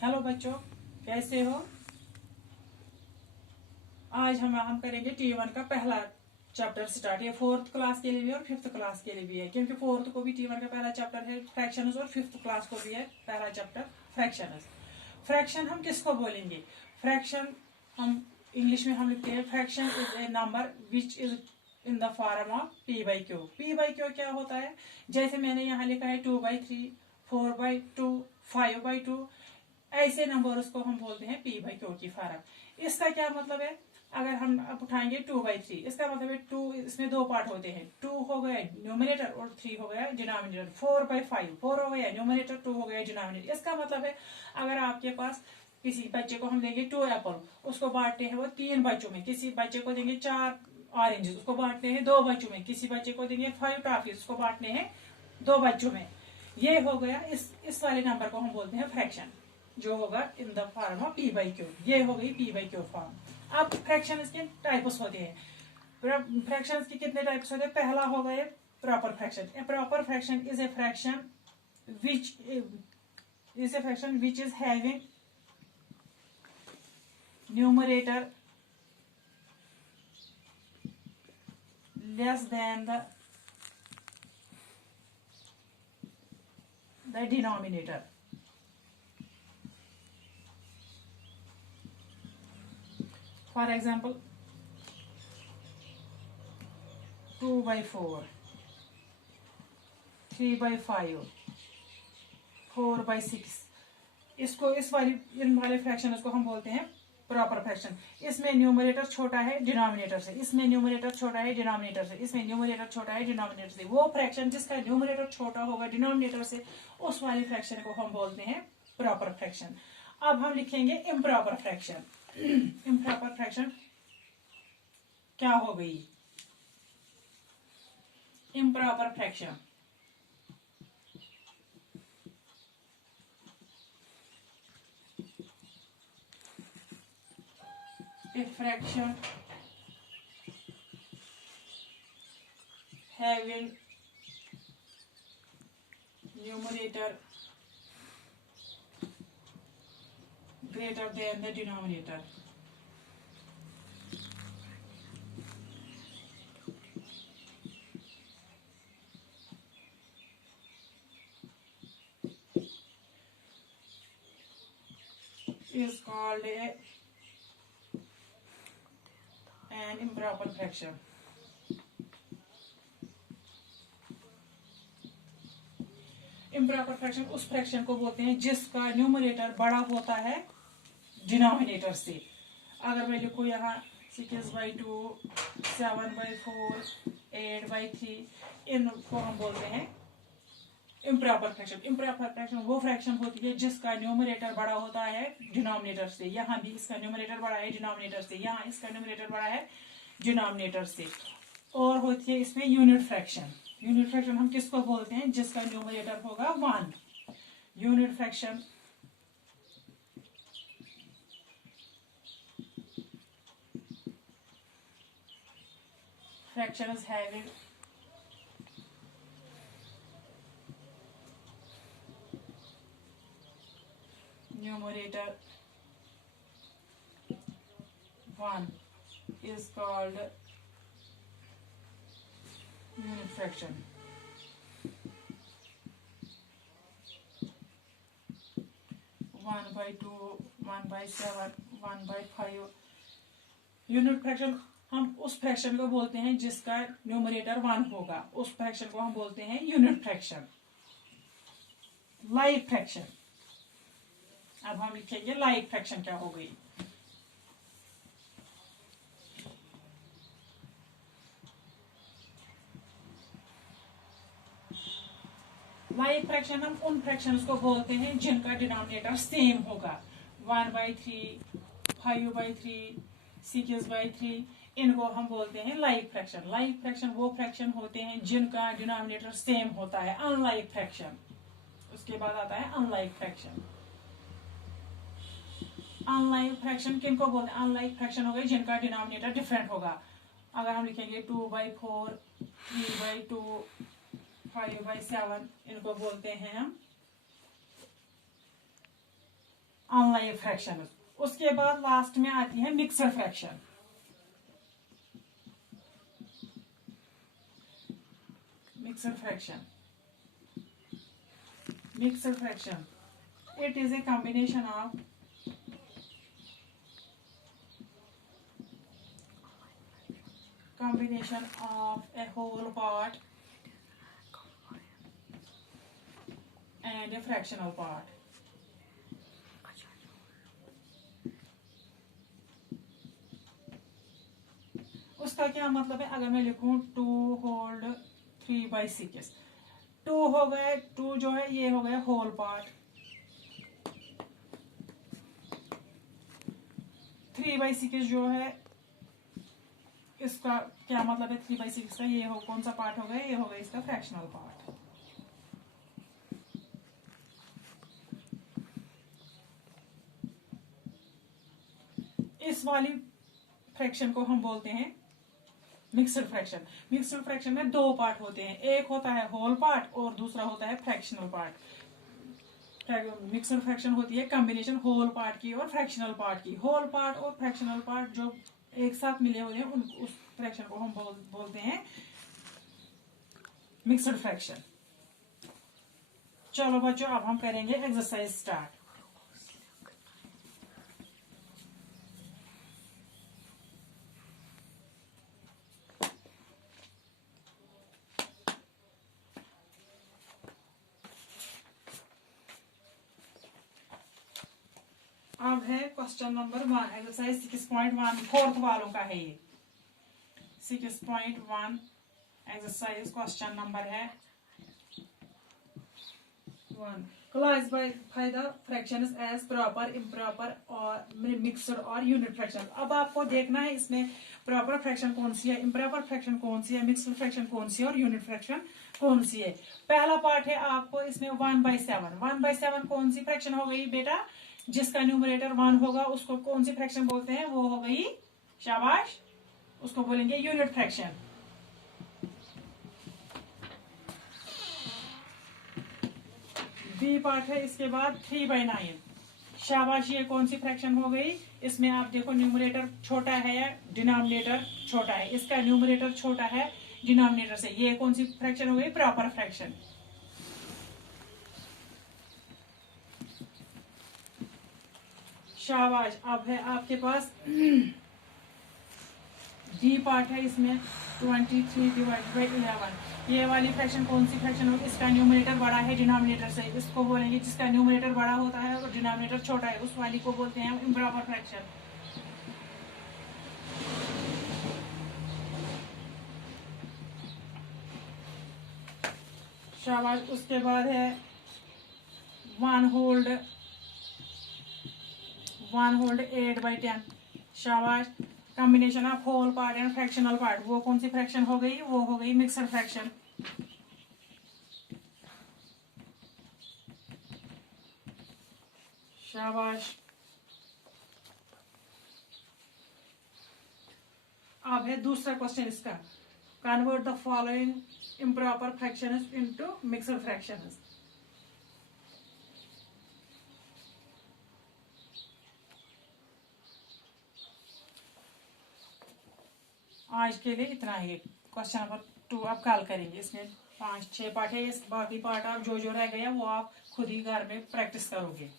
Hello बच्चों, कैसे हो। आज हम करेंगे T1 का पहला चैप्टर स्टार्ट। ये 4th क्लास के लिए भी और 5th क्लास के लिए भी है, क्योंकि 4th को भी T1 का पहला चैप्टर है फ्रैक्शंस और 5th क्लास को भी है पहला चैप्टर फ्रैक्शंस। फ्रैक्शन हम किसको बोलेंगे? फ्रैक्शन हम इंग्लिश में हम लिखते हैं fraction is a number which is in the form of P/Q। P/Q क्या होता है? जैसे मैंने यहाँ लिखा है 2/3, 4/2, 5/2। ऐसे नंबर्स को हम बोलते हैं P/Q की फॉर्म। इसका क्या मतलब है? अगर हम अब उठाएंगे 2/3, इसका मतलब है 2, इसमें दो पार्ट होते हैं। 2 हो गए न्यूमरेटर और 3 हो गया डिनोमिनेटर। 4/5, 4 हो गया न्यूमरेटर, 2 हो गया डिनोमिनेटर। इसका मतलब है अगर आपके पास किसी बच्चे को हम देंगे 2 एप्पल, उसको बांटते हैं वो 3 बच्चों में। किसी बच्चे को देंगे 4 ऑरेंज, उसको बांटने हैं 2 बच्चों में। किसी बच्चे को देंगे 5 टॉफीज, उसको बांटने हैं 2 बच्चों में। ये हो गया इस वाले नंबर को हम बोलते हैं फ्रैक्शन, जो होगा in the form of P/Q। ये हो गई P/Q फॉर्म। अब फ्रैक्शन के टाइप्स होते हैं। फ्रैक्शन के कितने टाइप्स होते हैं? पहला हो गए proper fraction. A proper fraction is a fraction which is having numerator less than the denominator. For example 2/4, 3/5, 4/6। इसको इन वाले फ्रैक्शन को हम बोलते हैं प्रॉपर फ्रैक्शन। इसमें न्यूमरेटर छोटा है डिनोमिनेटर से, इसमें न्यूमरेटर छोटा है डिनोमिनेटर से, इसमें न्यूमरेटर छोटा है डिनोमिनेटर से। वो फ्रैक्शन जिसका न्यूमरेटर छोटा होगा डिनोमिनेटर से, उस वाले फ्रैक्शन को हम बोलते हैं प्रॉपर फ्रैक्शन। अब हम लिखेंगे इम्प्रॉपर फ्रैक्शन। इम्प्रॉपर फ्रैक्शन क्या हो गई? Improper fraction a fraction having numerator greater than the denominator. Is called an improper fraction. Improper fraction उस फ्रैक्शन को बोलते हैं जिसका न्यूमरेटर बड़ा होता है डिनोमिनेटर से। अगर मैं लिखूं यहाँ 6/2, 7/4, 8/3, इनको हम बोलते हैं इम्प्रॉपर फ्रैक्शन। इम्प्रॉपर फ्रैक्शन वो फ्रैक्शन होती है जिसका न्यूमरेटर बड़ा होता है डिनोमिनेटर से। यहाँ भी इसका न्यूमरेटर बड़ा है डिनोमिनेटर से, यहाँ इसका न्यूमरेटर बड़ा है डिनोमिनेटर से। और होती है इसमें यूनिट फ्रैक्शन। यूनिट फ्रैक्शन हम किसको बोलते हैं? जिसका न्यूमरेटर होगा 1। Unit fraction fraction is having numerator 1 is called unit fraction. One by 2, 1/7, 1/5। Unit fraction हम उस फ्रैक्शन को बोलते हैं जिसका न्यूमरेटर 1 होगा, उस फ्रैक्शन को हम बोलते हैं यूनिट फ्रैक्शन। Like fraction. अब हम लिखेंगे लाइक फ्रैक्शन क्या हो गई। लाइक फ्रैक्शन हम उन फ्रैक्शंस को बोलते हैं जिनका डिनोमिनेटर सेम होगा। 1/3, 5/3, 6/3, इनको हम बोलते हैं लाइक फ्रैक्शन। लाइक फ्रैक्शन वो फ्रैक्शन होते हैं जिनका डिनोमिनेटर सेम होता है। अनलाइक फ्रैक्शन, उसके बाद आता है अनलाइक फ्रैक्शन। अनलाइक फ्रैक्शन किनको बोलते हैं? अनलाइक फ्रैक्शन हो गए जिनका डिनोमिनेटर डिफरेंट होगा। अगर हम लिखेंगे 2/4, 3/2, 5/7, इनको बोलते हैं हम अनलाइव फ्रैक्शन। उसके बाद लास्ट में आती है mixed fraction. Mixed fraction, mixed fraction, it is a combination of a whole part and a fractional part. उसका क्या मतलब है? अगर मैं लिखूं 2 होल्ड 3/6, 2 हो गए, 2 जो है ये हो गया होल पार्ट, 3/6 जो है इसका क्या मतलब है? 3/6 का ये हो कौन सा पार्ट हो गया? ये हो गया इसका फ्रैक्शनल पार्ट। इस वाली फ्रैक्शन को हम बोलते हैं मिक्सड फ्रैक्शन। मिक्सड फ्रैक्शन में 2 पार्ट होते हैं, एक होता है होल पार्ट और दूसरा होता है फ्रैक्शनल पार्ट। मिक्सड फ्रैक्शन होती है कॉम्बिनेशन होल पार्ट की और फ्रैक्शनल पार्ट की। होल पार्ट और फ्रैक्शनल पार्ट जो एक साथ मिले हुए हैं उस फ्रैक्शन को हम बोलते हैं मिक्सड फ्रैक्शन। चलो बच्चों, अब हम करेंगे एक्सरसाइज स्टार्ट। अब है क्वेश्चन नंबर 1, एक्सरसाइज 6.1, फोर्थ वालों का है ये। 6.1 एक्सरसाइज क्वेश्चन नंबर है 1। Classify the fractions as proper, improper और मिक्सड और यूनिट फ्रैक्शन। अब आपको देखना है इसमें प्रॉपर फ्रैक्शन कौन सी है, इम्प्रॉपर फ्रैक्शन कौन सी है, मिक्सड फ्रैक्शन कौन सी है और यूनिट फ्रैक्शन कौन सी है। पहला पार्ट है आपको इसमें 1/7। 1/7 कौन सी फ्रैक्शन हो गई बेटा? जिसका न्यूमरेटर 1 होगा उसको कौन सी फ्रैक्शन बोलते हैं? वो हो गई, शाबाश, उसको बोलेंगे यूनिट फ्रैक्शन। बी पार्ट है इसके बाद 3/9। शाबाश, ये कौन सी फ्रैक्शन हो गई? इसमें आप देखो न्यूमरेटर छोटा है या डिनोमिनेटर छोटा है? इसका न्यूमरेटर छोटा है डिनोमिनेटर से, ये कौन सी फ्रैक्शन हो गई? Proper fraction. शाबाश। अब है आपके पास डी पार्ट है इसमें 23/11। ये वाली फ्रैक्शन कौन सी फ्रैक्शन होगी? इसका न्यूमरेटर बड़ा है डिनोमिनेटर से, इसको बोलेंगे, जिसका न्यूमरेटर बड़ा होता है और डिनोमिनेटर छोटा है उस वाली को बोलते हैं इम्प्रॉपर फ्रैक्शन। शाबाश। उसके बाद है 1 होल्ड 8/10। शाबाश। Combination of whole part and fractional part, वो कौन सी फ्रैक्शन हो गई? वो हो गई मिक्सड फ्रैक्शन। शाबाश। अब है दूसरा क्वेश्चन इसका, convert the following improper fractions into mixed fractions. आज के लिए इतना ही। क्वेश्चन नंबर 2 आप कल करेंगे। इसमें 5-6 पार्ट है, बाकी पार्ट आप जो जो रह गया वो आप खुद ही घर में प्रैक्टिस करोगे।